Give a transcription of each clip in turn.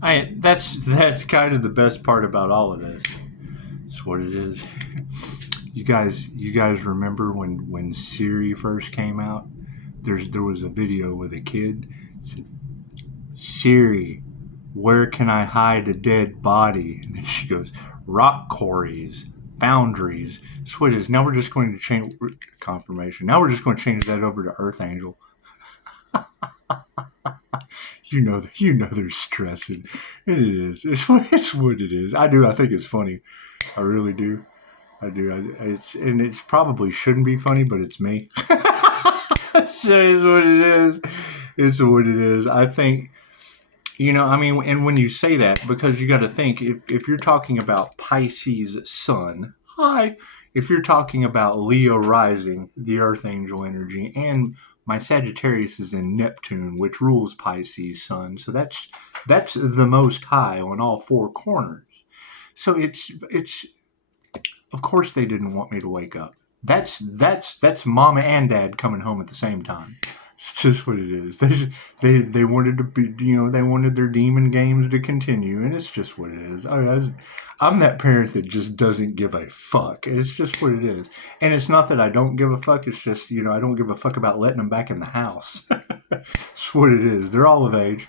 That's kind of the best part about all of this. It's what it is. You guys remember when Siri first came out? There was a video with a kid. It said, Siri, where can I hide a dead body? And then she goes, rock quarries, boundaries. That's what it is. Now we're just going to change confirmation. Now we're just going to change that over to Earth Angel. You know they're stressing. It is. It's what it is. I do. I think it's funny. I really do. I do. It probably shouldn't be funny, but it's me. So it's what it is. It's what it is. I think, I mean, and when you say that, because you got to think, if you're talking about Pisces sun, hi, if you're talking about Leo rising, the Earth Angel energy, and my Sagittarius is in Neptune, which rules Pisces sun, so that's the most high on all four corners. So it's of course they didn't want me to wake up. That's mama and dad coming home at the same time. It's just what it is. They wanted to be, they wanted their demon games to continue, and it's just what it is. I'm that parent that just doesn't give a fuck. It's just what it is. And it's not that I don't give a fuck. It's just, I don't give a fuck about letting them back in the house. It's what it is. They're all of age.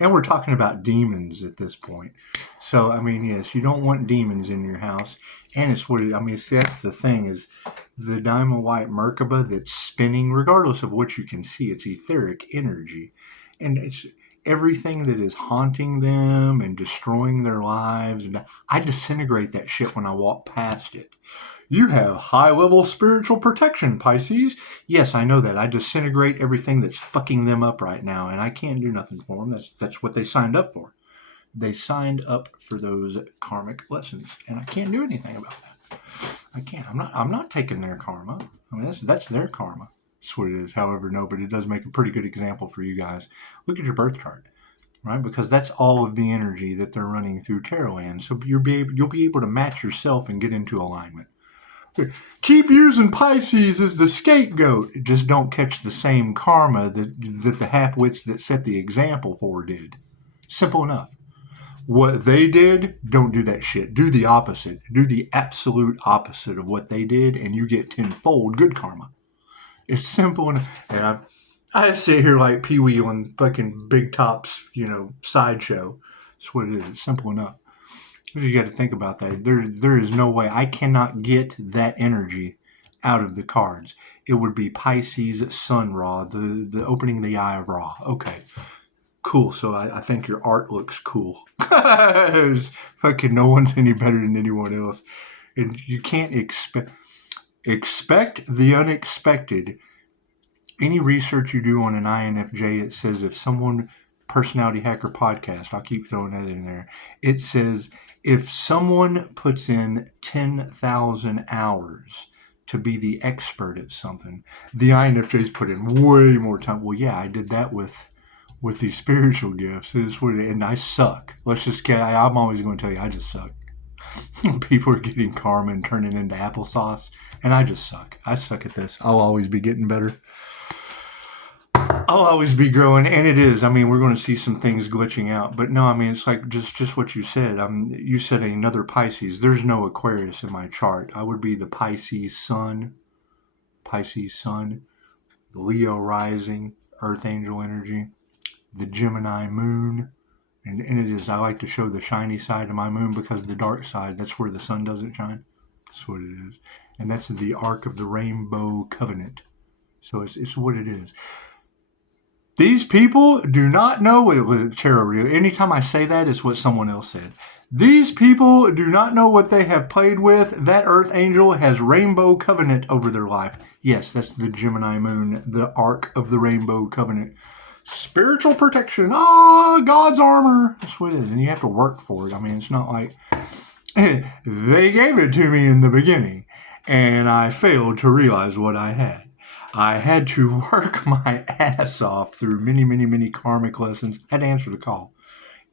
And we're talking about demons at this point. So, I mean, yes, you don't want demons in your house. And it's what it, I mean, see, that's the thing, is the diamond white Merkaba that's spinning, regardless of what you can see, it's etheric energy. And it's everything that is haunting them and destroying their lives. And I disintegrate that shit when I walk past it. You have high-level spiritual protection, Pisces. Yes, I know that. I disintegrate everything that's fucking them up right now, and I can't do nothing for them. That's what they signed up for. They signed up for those karmic lessons, and I can't do anything about that. I can't. I'm not taking their karma. I mean, that's their karma. That's what it is. However, no, but it does make a pretty good example for you guys. Look at your birth chart, right? Because that's all of the energy that they're running through Tarotland. So you'll be able to match yourself and get into alignment. Keep using Pisces as the scapegoat. Just don't catch the same karma that the half-wits that set the example for did. Simple enough. What they did, don't do that shit. Do the opposite. Do the absolute opposite of what they did, and you get tenfold good karma. It's simple enough. And I sit here like Pee-wee on fucking Big Top's, sideshow. That's what it is. It's simple enough. You got to think about that. There is no way. I cannot get that energy out of the cards. It would be Pisces Sun Ra, the opening the eye of Ra. Okay. Cool. So I think your art looks cool. Fucking no one's any better than anyone else. And you can't expect the unexpected. Any research you do on an INFJ, it says if someone, Personality Hacker Podcast, I'll keep throwing that in there. It says if someone puts in 10,000 hours to be the expert at something, the INFJs put in way more time. Well, yeah, I did that with these spiritual gifts. And I suck. I'm always going to tell you, I just suck. People are getting karma and turning into applesauce, and I just suck. I suck at this. I'll always be getting better. I'll always be growing, and it is. I mean, we're going to see some things glitching out, but no, I mean, it's like just what you said. You said another Pisces. There's no Aquarius in my chart. I would be the Pisces Sun, the Leo rising, Earth Angel energy, the Gemini moon, and it is. I like to show the shiny side of my moon because the dark side, that's where the sun doesn't shine. That's what it is, and that's the arc of the rainbow covenant. So it's what it is. These people do not know what Therory. Anytime I say that, it's what someone else said. These people do not know what they have played with. That Earth Angel has rainbow covenant over their life. Yes, that's the Gemini moon, the arc of the rainbow covenant. Spiritual protection. God's armor. That's what it is. And you have to work for it. I mean, it's not like they gave it to me in the beginning, and I failed to realize what I had. I had to work my ass off through many, many, many karmic lessons. I had to answer the call.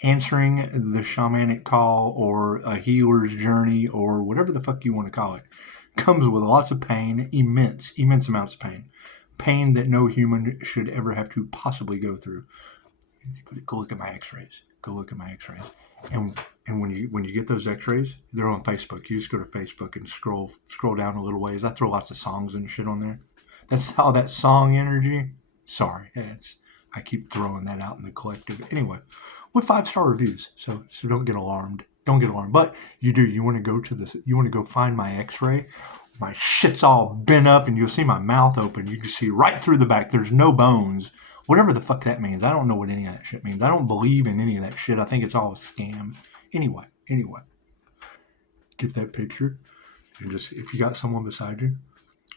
Answering the shamanic call or a healer's journey or whatever the fuck you want to call it comes with lots of pain, immense amounts of pain. Pain that no human should ever have to possibly go through. Go look at my X-rays. Go look at my X-rays. And when you get those X-rays, they're on Facebook. You just go to Facebook and scroll down a little ways. I throw lots of songs and shit on there. That's all that song energy. Sorry, I keep throwing that out in the collective. Anyway, with 5-star reviews. So don't get alarmed. Don't get alarmed. But you do. You want to go to this. You want to go find my X-ray. My shit's all bent up, and you'll see my mouth open. You can see right through the back. There's no bones. Whatever the fuck that means. I don't know what any of that shit means. I don't believe in any of that shit. I think it's all a scam. Anyway. Get that picture. And just, if you got someone beside you,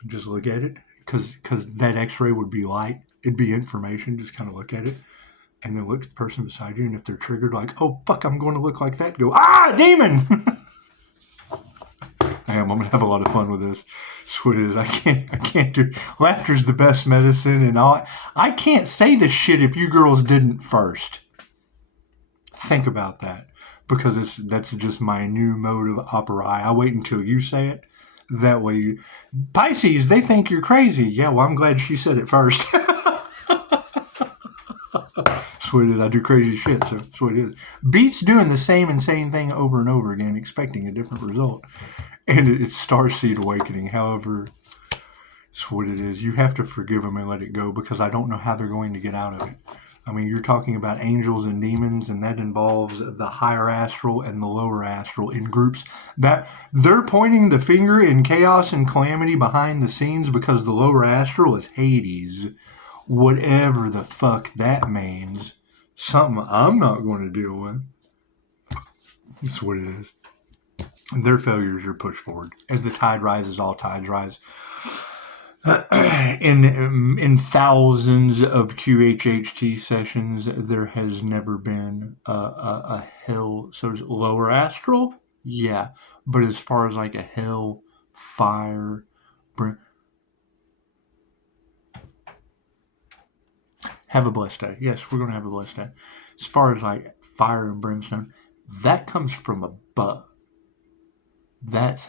just look at it. Because that X-ray would be light. It'd be information. Just kind of look at it. And then look at the person beside you. And if they're triggered, like, oh, fuck, I'm going to look like that. Go, demon! I'm going to have a lot of fun with this. That's what it is. I can't do. Laughter's the best medicine, and I can't say this shit if you girls didn't first. Think about that, because that's just my new mode of operae. I wait until you say it. That way, Pisces, they think you're crazy. Yeah, well, I'm glad she said it first. That's what it is. I do crazy shit, so that's what it is. Beats doing the same insane thing over and over again, expecting a different result. And it's starseed awakening. However, it's what it is. You have to forgive them and let it go, because I don't know how they're going to get out of it. I mean, you're talking about angels and demons, and that involves the higher astral and the lower astral in groups. That they're pointing the finger in chaos and calamity behind the scenes because the lower astral is Hades. Whatever the fuck that means. Something I'm not going to deal with. That's what it is. Their failures are pushed forward. As the tide rises, all tides rise. In thousands of QHHT sessions, there has never been a hell. So lower astral, yeah. But as far as like a hell, fire, have a blessed day. Yes, we're going to have a blessed day. As far as like fire and brimstone, that comes from above. That's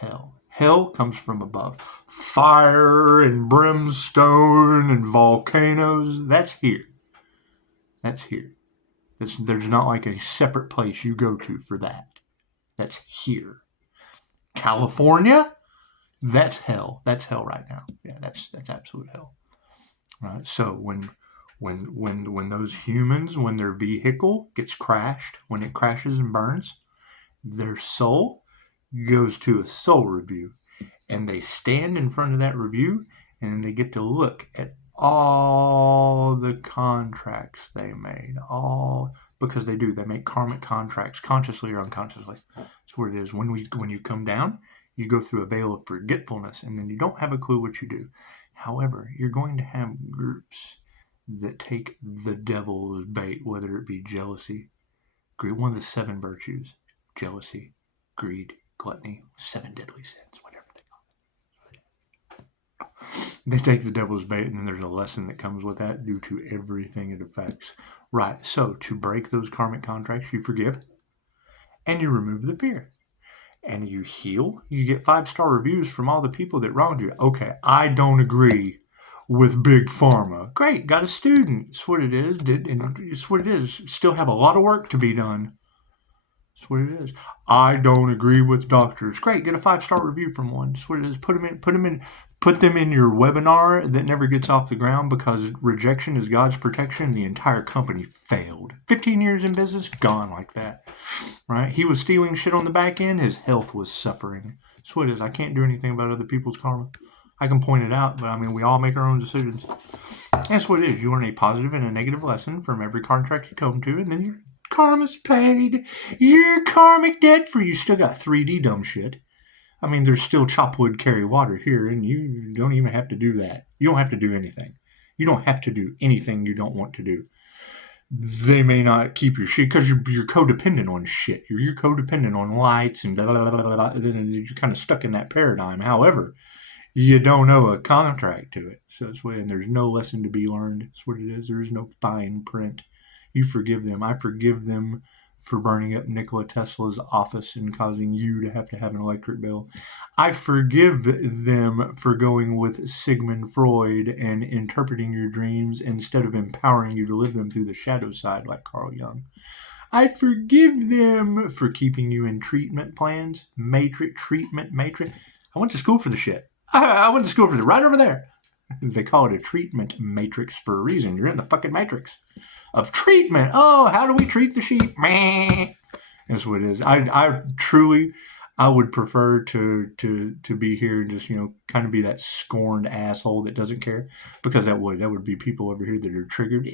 hell. Hell comes from above. Fire and brimstone and volcanoes, that's here. That's here. There's not like a separate place you go to for that. That's here. California, that's hell. That's hell right now. Yeah, that's absolute hell. Right? So when those humans, when their vehicle gets crashed, when it crashes and burns, their soul goes to a soul review, and they stand in front of that review, and they get to look at all the contracts they made, because they make karmic contracts, consciously or unconsciously. That's what it is. When you come down, you go through a veil of forgetfulness, and then you don't have a clue what you do. However, you're going to have groups that take the devil's bait, whether it be jealousy, greed, one of the 7 virtues, jealousy, greed, gluttony, 7 deadly sins, whatever they call it. They take the devil's bait, and then there's a lesson that comes with that due to everything it affects. Right, so to break those karmic contracts, you forgive, and you remove the fear. And you heal. You get 5-star reviews from all the people that wronged you. Okay, I don't agree with Big Pharma. Great, got a student. It's what it is. It's what it is. Still have a lot of work to be done. That's what it is. I don't agree with doctors. Great, get a 5-star review from one. That's what it is. Put them in your webinar that never gets off the ground, because rejection is God's protection. The entire company failed. 15 years in business, gone like that. Right? He was stealing shit on the back end. His health was suffering. That's what it is. I can't do anything about other people's karma. I can point it out, but I mean, we all make our own decisions. That's what it is. You learn a positive and a negative lesson from every contract you come to, and then your karma's paid. Your karmic debt free. You still got 3D dumb shit. I mean, there's still chop wood, carry water here, and you don't even have to do that. You don't have to do anything. You don't have to do anything you don't want to do. They may not keep your shit because you're codependent on shit. You're codependent on lights and blah, blah, blah, blah, blah. You're kind of stuck in that paradigm. However, you don't owe a contract to it. So that's why, and there's no lesson to be learned. That's what it is. There is no fine print. You forgive them. I forgive them for burning up Nikola Tesla's office and causing you to have an electric bill. I forgive them for going with Sigmund Freud and interpreting your dreams instead of empowering you to live them through the shadow side like Carl Jung. I forgive them for keeping you in treatment plans, treatment matrix. I went to school for the shit. I went to school for right over there. They call it a treatment matrix for a reason. You're in the fucking matrix of treatment. Oh, how do we treat the sheep? Meh. That's what it is. I truly, I would prefer to be here and just, kind of be that scorned asshole that doesn't care, because that would be people over here that are triggered,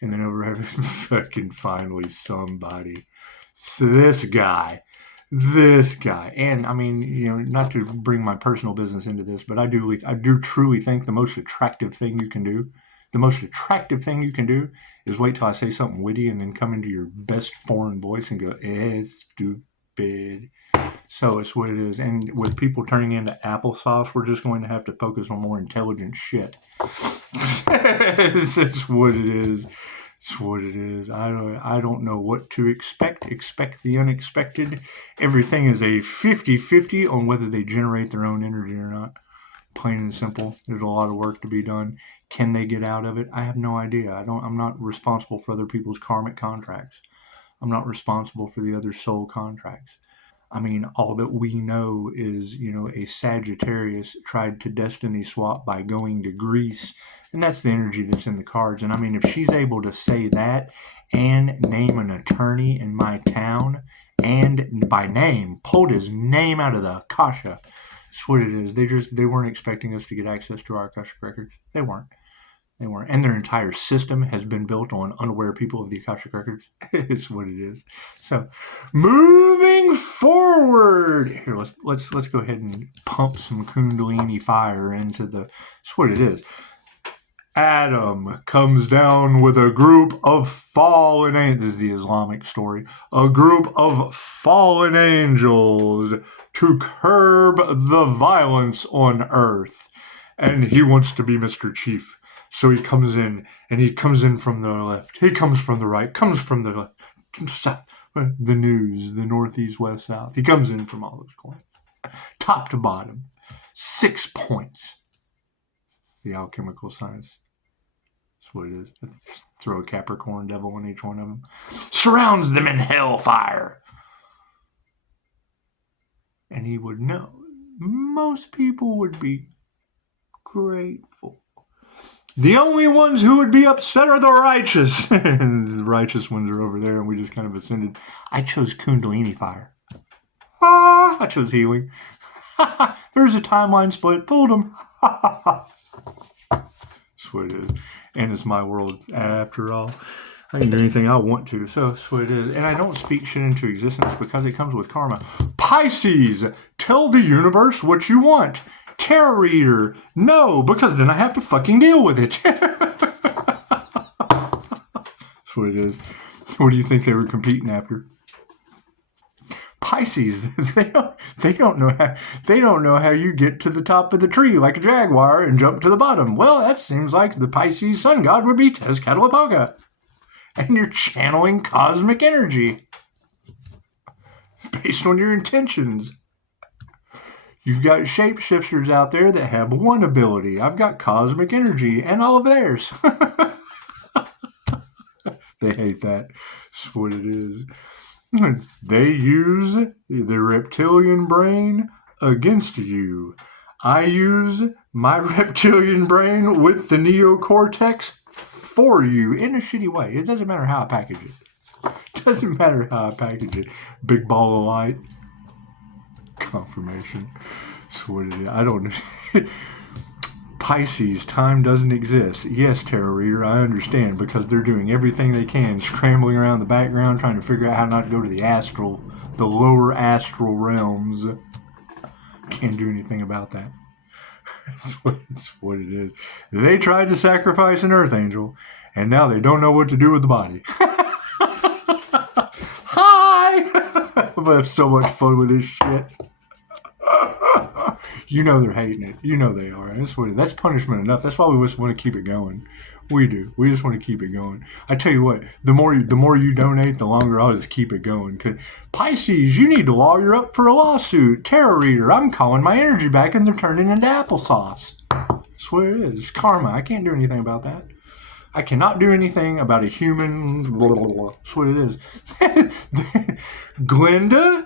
and then over here, fucking finally somebody. So this guy, and I mean, not to bring my personal business into this, but I do truly think the most attractive thing you can do is wait till I say something witty and then come into your best foreign voice and go, stupid. So it's what it is. And with people turning into applesauce, we're just going to have to focus on more intelligent shit. It's what it is. It's what it is. I don't know what to expect. Expect the unexpected. Everything is a 50-50 on whether they generate their own energy or not. Plain and simple. There's a lot of work to be done. Can they get out of it? I have no idea. I'm not responsible for other people's karmic contracts. I'm not responsible for the other soul contracts. I mean, all that we know is, a Sagittarius tried to destiny swap by going to Greece, and that's the energy that's in the cards. And I mean, if she's able to say that and name an attorney in my town, and by name, pulled his name out of the Akasha, that's what it is. They weren't expecting us to get access to our Akashic records. They weren't. And their entire system has been built on unaware people of the Akashic records. It's what it is. So, moving forward, here let's go ahead and pump some Kundalini fire into the. That's what it is. Adam comes down with a group of fallen angels. This is the Islamic story. A group of fallen angels to curb the violence on Earth, and he wants to be Mr. Chief. So he comes in, and he comes in from the left. He comes from the right, comes from the south, the news, the northeast, west, south. He comes in from all those corners, top to bottom, 6 points. The alchemical science. That's what it is. Throw a Capricorn devil in each one of them. Surrounds them in hellfire. And he would know. Most people would be grateful. The only ones who would be upset are the righteous. And the righteous ones are over there, and we just kind of ascended. I chose Kundalini fire. I chose healing. There's a timeline split. Fooled them. That's what it is. And it's my world after all. I can do anything I want to, so that's what it is. And I don't speak shit into existence because it comes with karma. Pisces, tell the universe what you want. Tarot reader, no, because then I have to fucking deal with it. That's what it is. What do you think they were competing after? Pisces, they don't know how you get to the top of the tree like a jaguar and jump to the bottom. Well, that seems like the Pisces sun god would be Tezcatlipoca. And you're channeling cosmic energy based on your intentions. You've got shapeshifters out there that have one ability. I've got cosmic energy and all of theirs. They hate that. That's what it is. They use the reptilian brain against you. I use my reptilian brain with the neocortex for you in a shitty way. It doesn't matter how I package it. Big ball of light. Confirmation. That's what it is. I don't know. Pisces, time doesn't exist. Yes, tarot reader, I understand, because they're doing everything they can, scrambling around the background, trying to figure out how not to go to the lower astral realms. Can't do anything about that. That's what it is. They tried to sacrifice an earth angel, and now they don't know what to do with the body. Hi! I'm gonna have so much fun with this shit. You know they're hating it. You know they are. That's punishment enough. That's why we just want to keep it going. We do. We just want to keep it going. I tell you what, the more you donate, the longer I'll just keep it going. 'Cause Pisces, you need to lawyer up for a lawsuit. Tarot reader, I'm calling my energy back and they're turning into applesauce. That's what it is. Karma. I can't do anything about that. I cannot do anything about a human. Blah, blah, blah. That's what it is. Glenda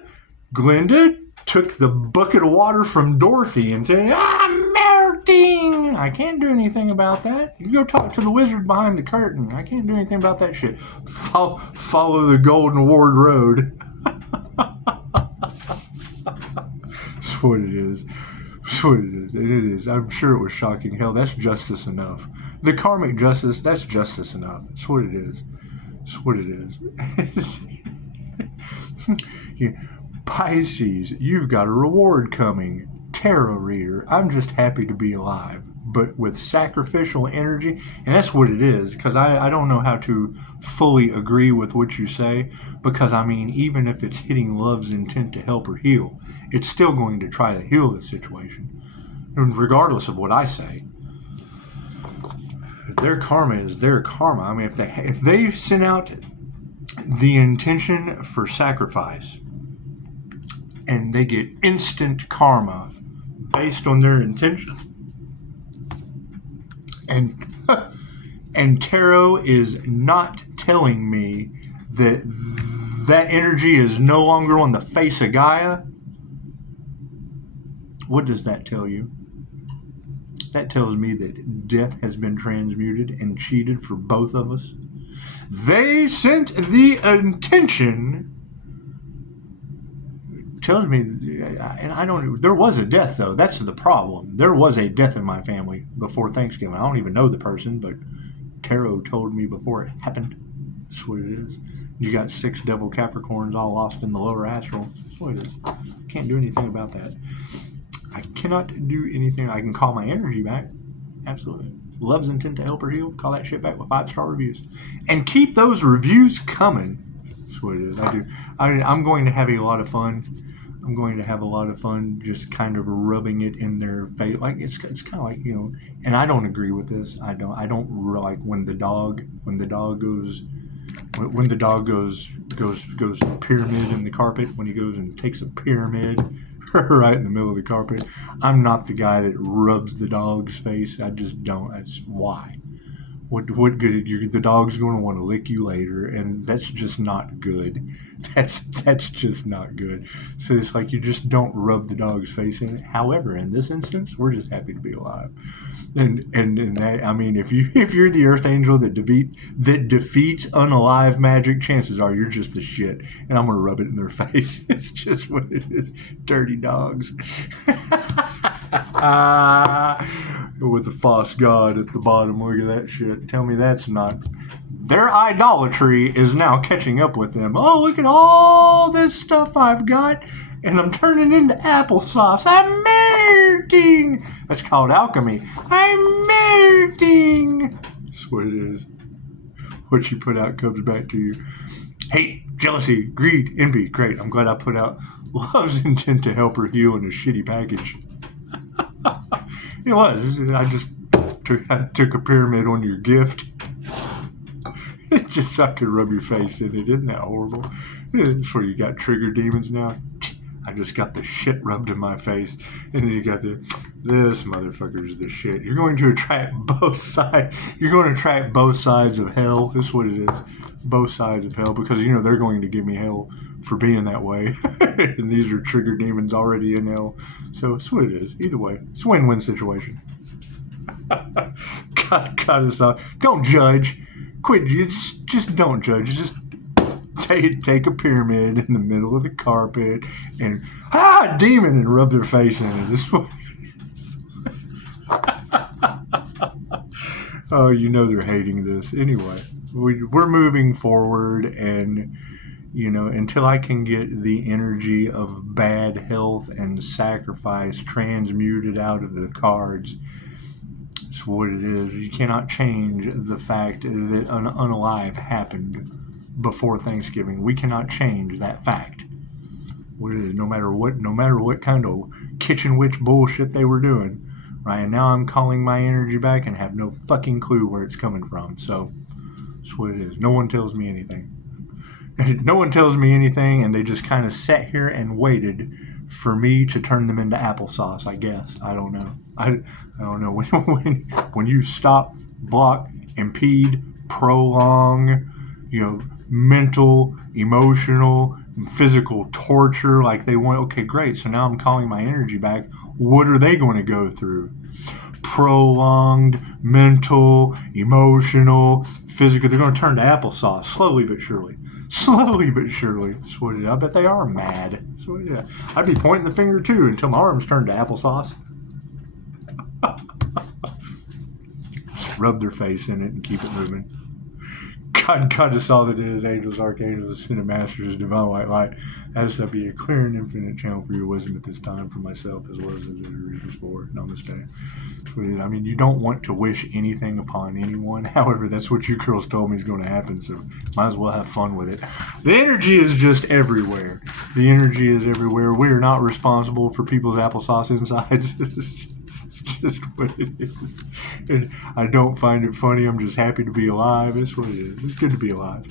took the bucket of water from Dorothy and said, I'm melting. I can't do anything about that. You go talk to the wizard behind the curtain. I can't do anything about that shit. Follow the Golden Ward Road. That's what it is. That's what it is. It is. I'm sure it was shocking. Hell, that's justice enough. The karmic justice, that's justice enough. That's what it is. That's what it is. Yeah. Pisces, you've got a reward coming. Tarot reader, I'm just happy to be alive. But with sacrificial energy, and that's what it is, because I don't know how to fully agree with what you say, because I mean, even if it's hitting love's intent to help or heal, it's still going to try to heal the situation, regardless of what I say. Their karma is their karma. I mean, if they send out the intention for sacrifice, and they get instant karma based on their intention. And tarot is not telling me that that energy is no longer on the face of Gaia. What does that tell you? That tells me that death has been transmuted and cheated for both of us. They sent the intention. Tells me, and I don't. There was a death though. That's the problem. There was a death in my family before Thanksgiving. I don't even know the person, but tarot told me before it happened. That's what it is. You got 6 devil Capricorns all lost in the lower astral. That's what it is. Can't do anything about that. I cannot do anything. I can call my energy back. Absolutely. Love's intent to help or heal. Call that shit back with 5-star reviews, and keep those reviews coming. That's what it is. I do. I'm going to have a lot of fun. I'm going to have a lot of fun just kind of rubbing it in their face. Like it's kind of like, you know, and I don't agree with this. I don't like when the dog goes pyramid in the carpet, when he goes and takes a pyramid right in the middle of the carpet. I'm not the guy that rubs the dog's face. I just don't. That's why. What good? The dog's going to want to lick you later, and that's just not good. That's just not good. So it's like you just don't rub the dog's face in it. However, in this instance, we're just happy to be alive. And that, I mean, if you're the Earth Angel that defeats unalive magic, chances are you're just the shit. And I'm gonna rub it in their face. It's just what it is. Dirty dogs. With the false god at the bottom. Look at that shit. Tell me that's not. Their idolatry is now catching up with them. Oh, look at all this stuff I've got, and I'm turning into applesauce. I'm melting. That's called alchemy. I'm melting. That's what it is. What you put out comes back to you. Hate, jealousy, greed, envy. Great. I'm glad I put out love's intent to help or heal in a shitty package. It was. I just took a pyramid on your gift. It's just so I could rub your face in it. Isn't that horrible? It's where you got trigger demons now. I just got the shit rubbed in my face. And then you got this motherfucker is the shit. You're going to attract both sides. You're going to attract both sides of hell. That's what it is. Both sides of hell. Because, you know, they're going to give me hell for being that way. And these are trigger demons already in hell. So it's what it is. Either way. It's a win-win situation. God is don't judge. Quit. Just don't judge. Just take a pyramid in the middle of the carpet and demon, and rub their face in it. This is what it is. Oh, you know they're hating this. Anyway, we're moving forward, and you know, until I can get the energy of bad health and sacrifice transmuted out of the cards, it's what it is. You cannot change the fact that unalive happened before Thanksgiving. We cannot change that fact. what it is, no matter what kind of kitchen witch bullshit they were doing. Right, and now I'm calling my energy back and have no fucking clue where it's coming from. So that's what it is. No one tells me anything. No one tells me anything, and they just kind of sat here and waited for me to turn them into applesauce, I guess. I don't know. I don't know. When you stop, block, impede, prolong, mental, emotional, and physical torture like they want. Okay, great. So now I'm calling my energy back. What are they going to go through? Prolonged, mental, emotional, physical. They're going to turn to applesauce slowly but surely. Slowly but surely. So, I bet they are mad. So, yeah. I'd be pointing the finger too until my arms turn to applesauce. Just rub their face in it and keep it moving. God is all that is, angels, archangels, ascended masters, divine white light. As to be a clear and infinite channel for your wisdom at this time for myself as well as the readers for. Namaste. I mean, you don't want to wish anything upon anyone. However, that's what you girls told me is going to happen, so might as well have fun with it. The energy is just everywhere. The energy is everywhere. We are not responsible for people's applesauce insides. Just what it is. And I don't find it funny. I'm just happy to be alive. That's what it is. It's good to be alive.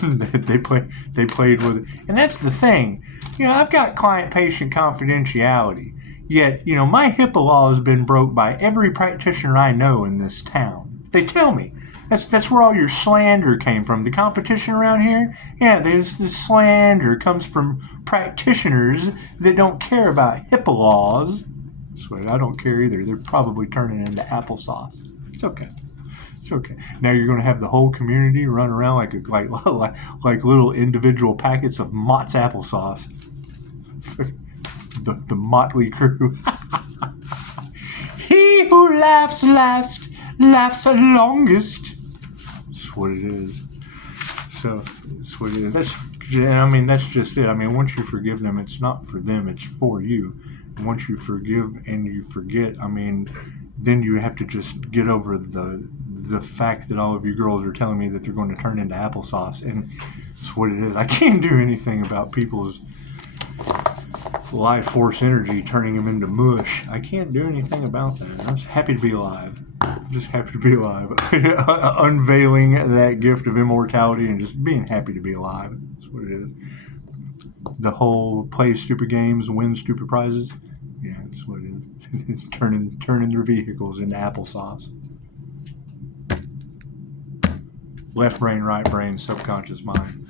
They played with it. And that's the thing. I've got client-patient confidentiality. Yet, my HIPAA law has been broke by every practitioner I know in this town. They tell me. That's where all your slander came from. The competition around here, there's this slander comes from practitioners that don't care about HIPAA laws. I don't care either. They're probably turning into applesauce. It's okay. It's okay. Now you're going to have the whole community run around like little individual packets of Mott's applesauce. The motley crew. He who laughs last laughs longest. That's what it is. So that's what it is. That's just it. I mean, once you forgive them, it's not for them, it's for you. And once you forgive and you forget, then you have to just get over the fact that all of you girls are telling me that they're going to turn into applesauce. And that's what it is. I can't do anything about people's life force energy turning them into mush. I can't do anything about that. I'm just happy to be alive. Just happy to be alive. Unveiling that gift of immortality and just being happy to be alive. That's what it is. The whole play stupid games, win stupid prizes. Yeah, that's what it is. It's turning their vehicles into applesauce. Left brain, right brain, subconscious mind.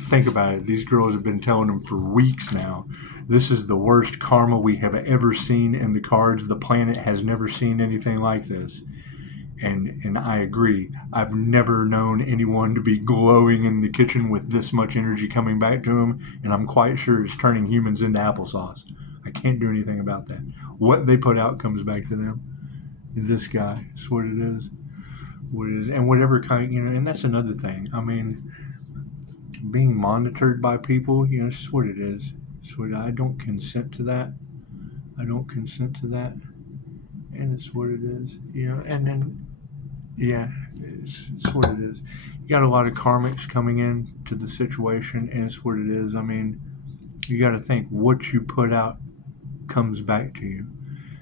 Think about it. These girls have been telling them for weeks now. This is the worst karma we have ever seen in the cards. The planet has never seen anything like this. And I agree. I've never known anyone to be glowing in the kitchen with this much energy coming back to them. And I'm quite sure it's turning humans into applesauce. I can't do anything about that. What they put out comes back to them. This guy. That's what it is. What it is. And whatever kind, and that's another thing. Being monitored by people, it's just what it is. I don't consent to that. And it's what it is. And then, it's what it is. You got a lot of karmics coming in to the situation, and it's what it is. You got to think what you put out comes back to you.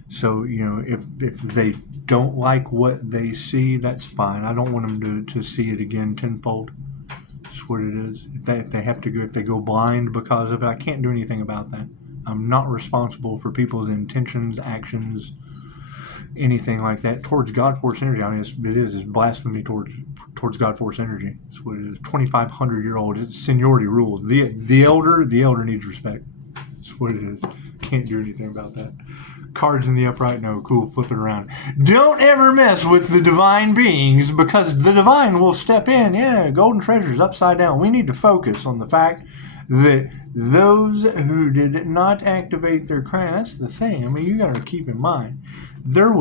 So, if they don't like what they see, that's fine. I don't want them to see it again tenfold. That's what it is. If they go blind because of it, I can't do anything about that. I'm not responsible for people's intentions, actions, anything like that towards God Force energy. It's blasphemy towards God Force energy. That's what it is. 2,500-year-old. It's seniority rules. The elder needs respect. That's what it is. Can't do anything about that. Cards in the upright, no, cool, flip it around. Don't ever mess with the divine beings because the divine will step in. Yeah, golden treasures upside down. We need to focus on the fact that those who did not activate their crown, that's the thing. You got to keep in mind, they're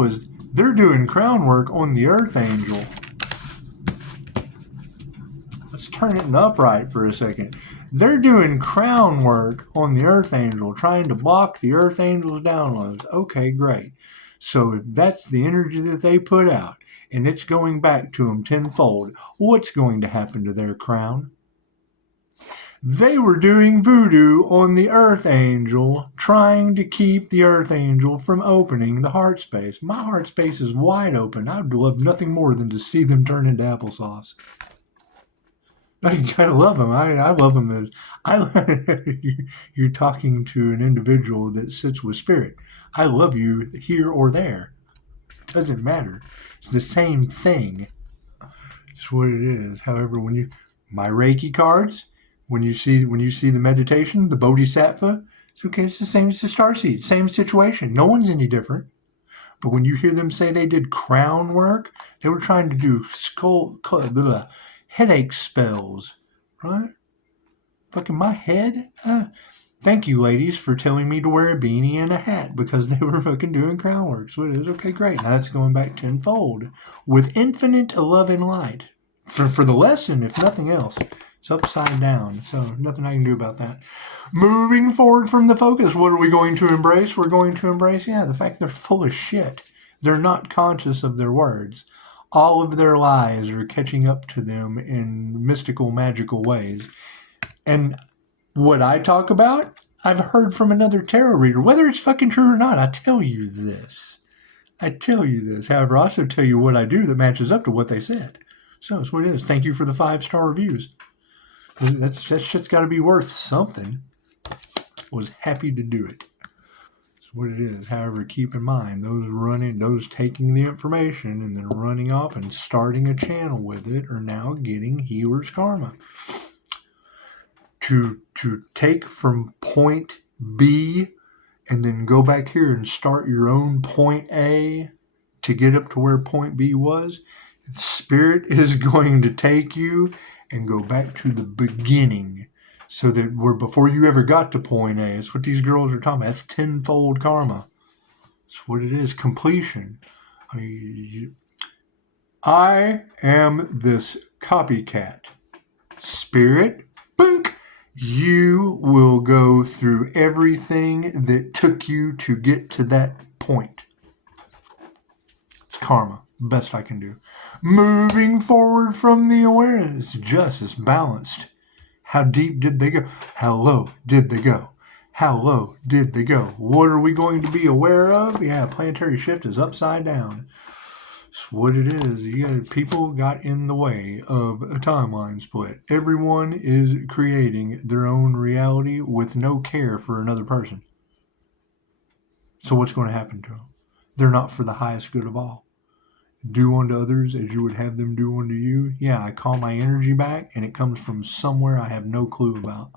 doing crown work on the earth angel. Let's turn it in the upright for a second. They're doing crown work on the earth angel, trying to block the earth angel's downloads. Okay, great. So if that's the energy that they put out, and it's going back to them tenfold, what's going to happen to their crown? They were doing voodoo on the Earth Angel, trying to keep the Earth Angel from opening the heart space. My heart space is wide open. I would love nothing more than to see them turn into applesauce. I gotta love them. I love them. You're talking to an individual that sits with spirit. I love you here or there. It doesn't matter. It's the same thing. It's what it is. However, my Reiki cards, when you see the meditation, the Bodhisattva, it's okay. It's the same as the starseed. Same situation. No one's any different. But when you hear them say they did crown work, they were trying to do headache spells, right? Fucking my head. Thank you, ladies, for telling me to wear a beanie and a hat because they were fucking doing crown work. So it is okay, great. Now that's going back tenfold with infinite love and light for the lesson, if nothing else. It's upside down, so nothing I can do about that. Moving forward from the focus, what are we going to embrace? We're going to embrace, the fact they're full of shit. They're not conscious of their words. All of their lies are catching up to them in mystical, magical ways. And what I talk about, I've heard from another tarot reader. Whether it's fucking true or not, I tell you this. However, I also tell you what I do that matches up to what they said. So that's what it is. Thank you for the 5-star reviews. That shit's got to be worth something. Was happy to do it. That's what it is. However, keep in mind, those taking the information and then running off and starting a channel with it are now getting healer's karma. To take from point B and then go back here and start your own point A to get up to where point B was, Spirit is going to take you and go back to the beginning so that before you ever got to point A. It's what these girls are talking about. That's tenfold karma. It's what it is. Completion. I am this copycat. Spirit, boink. You will go through everything that took you to get to that point. It's karma. Best I can do. Moving forward from the awareness, justice, balanced. How deep did they go? How low did they go? How low did they go? What are we going to be aware of? Planetary shift is upside down. It's what it is. People got in the way of a timeline split. Everyone is creating their own reality with no care for another person. So what's going to happen to them? They're not for the highest good of all. Do unto others as you would have them do unto you. I call my energy back, and it comes from somewhere I have no clue about.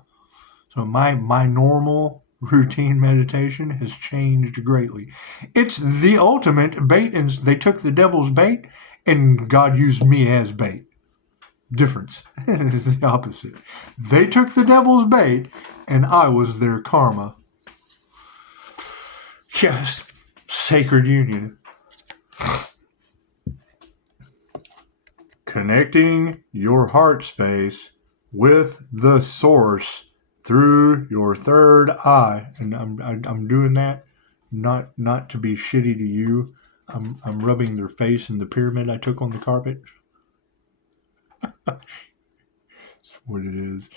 So my normal routine meditation has changed greatly. It's the ultimate bait, and they took the devil's bait, and God used me as bait. Difference is the opposite. They took the devil's bait, and I was their karma. Yes, sacred union. Connecting your heart space with the source through your third eye. And I'm doing that not to be shitty to you. I'm rubbing their face in the pyramid I took on the carpet. That's what it is.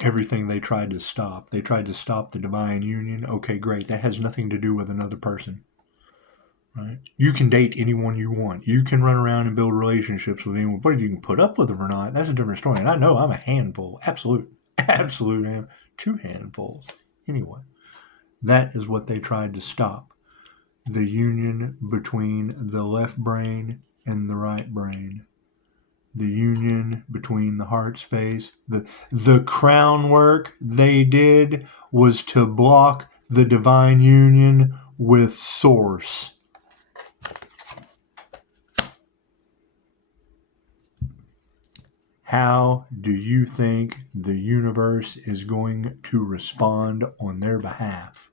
Everything they tried to stop. They tried to stop the divine union. Okay, great. That has nothing to do with another person. Right? You can date anyone you want. You can run around and build relationships with anyone. But if you can put up with them or not, that's a different story. And I know I'm a handful. Absolute. 2 handfuls. Anyway, that is what they tried to stop. The union between the left brain and the right brain. The union between the heart space. The crown work they did was to block the divine union with source. How do you think the universe is going to respond on their behalf?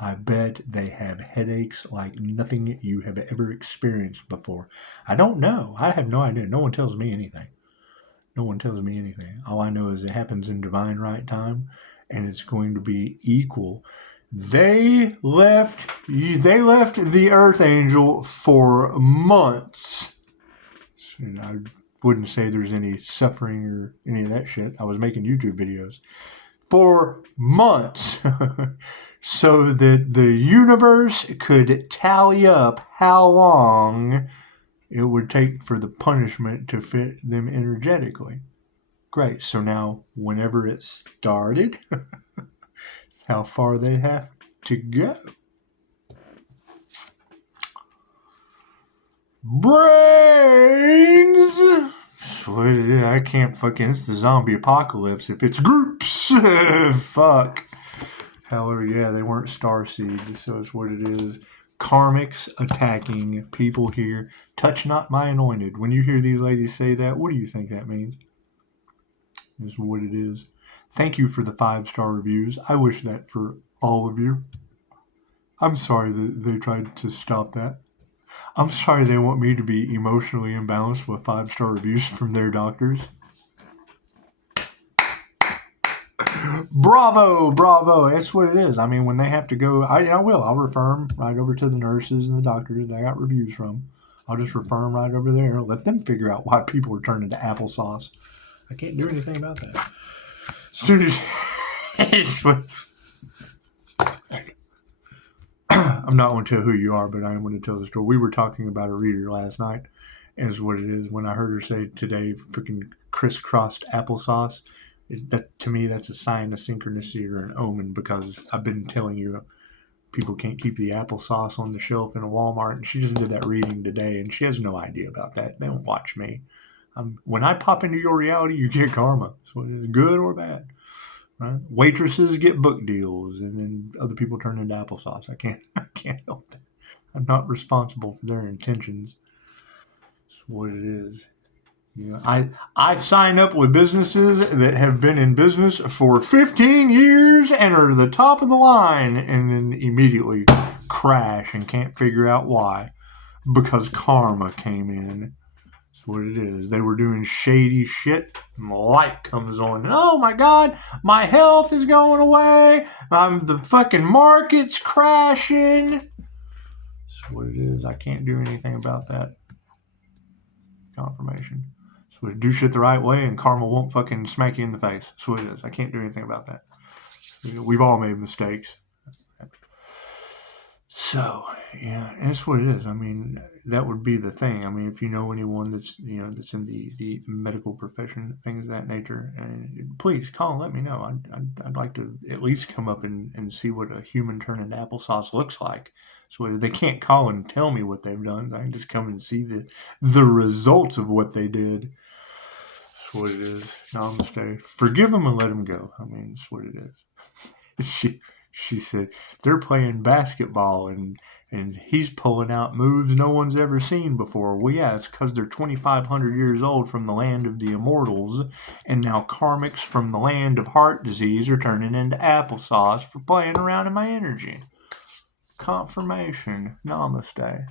I bet they have headaches like nothing you have ever experienced before. I don't know. I have no idea. No one tells me anything. All I know is it happens in divine right time, and it's going to be equal. They left the Earth Angel for months. wouldn't say there's any suffering or any of that shit. I was making YouTube videos for months so that the universe could tally up how long it would take for the punishment to fit them energetically. Great. So now, whenever it started, how far they have to go. Brains! I can't fucking... It's the zombie apocalypse if it's groups. Fuck. However, yeah, they weren't starseeds, so it's what it is. Karmics attacking people here. Touch not my anointed. When you hear these ladies say that, what do you think that means? Is what it is. Thank you for the 5-star reviews. I wish that for all of you. I'm sorry that they tried to stop that. I'm sorry they want me to be emotionally imbalanced with 5-star reviews from their doctors. Bravo, bravo. That's what it is. I mean, when they have to go, I'll refer them right over to the nurses and the doctors that I got reviews from. I'll just refer them right over there. Let them figure out why people are turning to applesauce. I can't do anything about that. As soon as... I'm not going to tell who you are, but I am going to tell the story. We were talking about a reader last night, is what it is. When I heard her say today, freaking crisscrossed applesauce, that to me, that's a sign of synchronicity or an omen, because I've been telling you people can't keep the applesauce on the shelf in a Walmart, and she just did that reading today, and she has no idea about that. They don't watch me. When I pop into your reality, you get karma. So it is good or bad. Right? Waitresses get book deals, and then other people turn into applesauce. I can't help that. I'm not responsible for their intentions. That's what it is. You know, I sign up with businesses that have been in business for 15 years and are the top of the line, and then immediately crash and can't figure out why, because karma came in. What it is. They were doing shady shit, and the light comes on. Oh my God, my health is going away. The fucking market's crashing. That's what it is. I can't do anything about that. Confirmation. So do shit the right way, and karma won't fucking smack you in the face. That's what it is. I can't do anything about that. We've all made mistakes. So, yeah, that's what it is. I mean, that would be the thing. I mean, if you know anyone that's, that's in the medical profession, things of that nature, and please call and let me know. I'd like to at least come up and see what a human turned into applesauce looks like. So they can't call and tell me what they've done. I can just come and see the results of what they did. That's what it is. Namaste. Forgive them and let them go. I mean, that's what it is. She said, they're playing basketball and he's pulling out moves no one's ever seen before. Well, yeah, it's because they're 2,500 years old from the land of the immortals, and now karmics from the land of heart disease are turning into applesauce for playing around in my energy. Confirmation. Namaste.